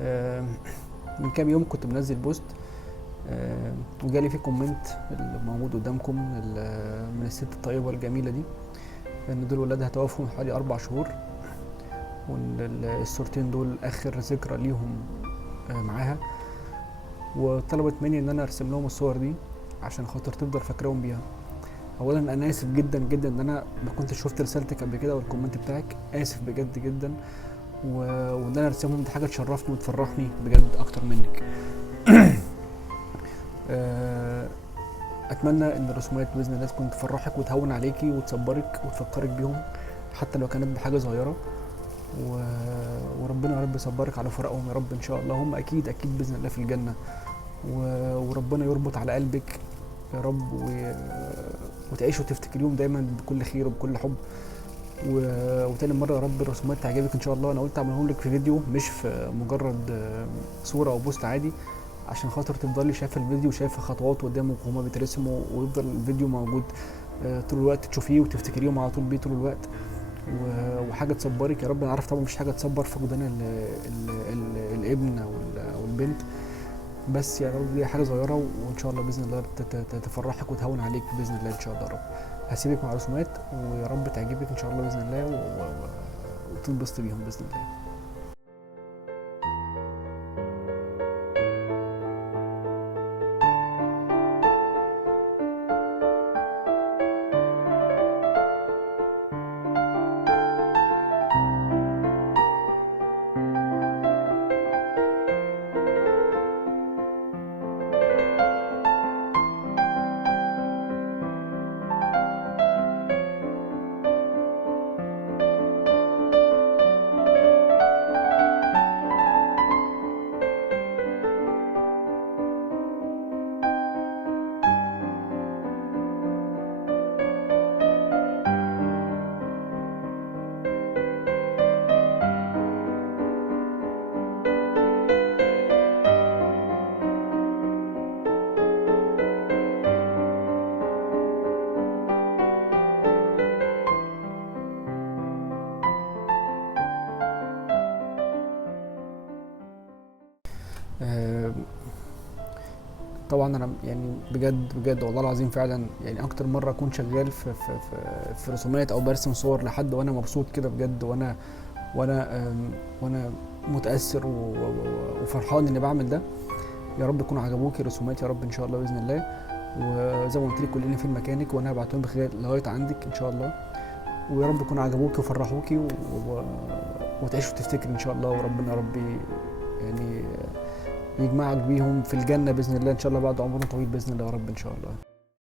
آه، من كام يوم كنت منزل بوست، وجالي فيه كومنت اللي موجود قدامكم من الست الطيبة الجميلة دي، ان دول ولادها توفوا من حوالي 4 شهور، وان الصورتين دول اخر ذكرى ليهم معاها، وطلبت مني ان انا ارسم لهم الصور دي عشان خاطر تفضل فاكراهم بيها. اولا انا اسف جدا جدا ان انا ما كنتش شفت رسالتك قبل كده والكومنت بتاعك، اسف بجد جدا، وان انا ارسمهم دي حاجه تشرفني وتفرحني بجد اكتر منك. اتمنى ان الرسومات باذن الله تكون تفرحك وتهون عليكي وتصبرك وتفكرك بيهم، حتى لو كانت بحاجه صغيره، وربنا يا رب يصبرك على فراقهم يا رب ان شاء الله. هم اكيد اكيد باذن الله في الجنه، وربنا يربط على قلبك يا رب، وتعيشوا وتفتكريهم دايما بكل خير وبكل حب. وتاني مره يا رب الرسومات تعجبك ان شاء الله. انا قلت اعملهم لك في فيديو مش في مجرد صوره او بوست عادي، عشان خاطر تفضلي شايفه الفيديو وشايفه خطوات قدامك وهما بيترسموا، ويفضل الفيديو موجود طول الوقت، تشوفيه وتفتكريهم على طول بيه طول الوقت، وحاجه تصبرك يا رب. انا عارف طبعا مش حاجه تصبر فقدان الابن او البنت، بس يا رب دي حاجه صغيره، وان شاء الله باذن الله تفرحك وتهون عليك باذن الله ان شاء الله يا رب. هسيبك مع رسومات ويا رب تعجبك ان شاء الله باذن الله، وتنبسط بيهم باذن الله. طبعا انا يعني بجد بجد والله العظيم فعلا، يعني اكتر مره اكون شغال في رسومات او برسم صور لحد وانا مبسوط كده بجد، وانا وانا متاثر وفرحان اني بعمل ده. يا رب يكونوا عجبوكي الرسومات يا رب ان شاء الله باذن الله. وزي ما قلت لك كلنا في مكانك، وانا هبعتهم لغايه عندك ان شاء الله. ويا رب يكونوا عجبوكي وفرحوكي، وتعيشوا تفتكري ان شاء الله، وربنا يا رب يعني يجمعك بيهم في الجنه باذن الله ان شاء الله بعد عمر طويل باذن الله يا رب ان شاء الله.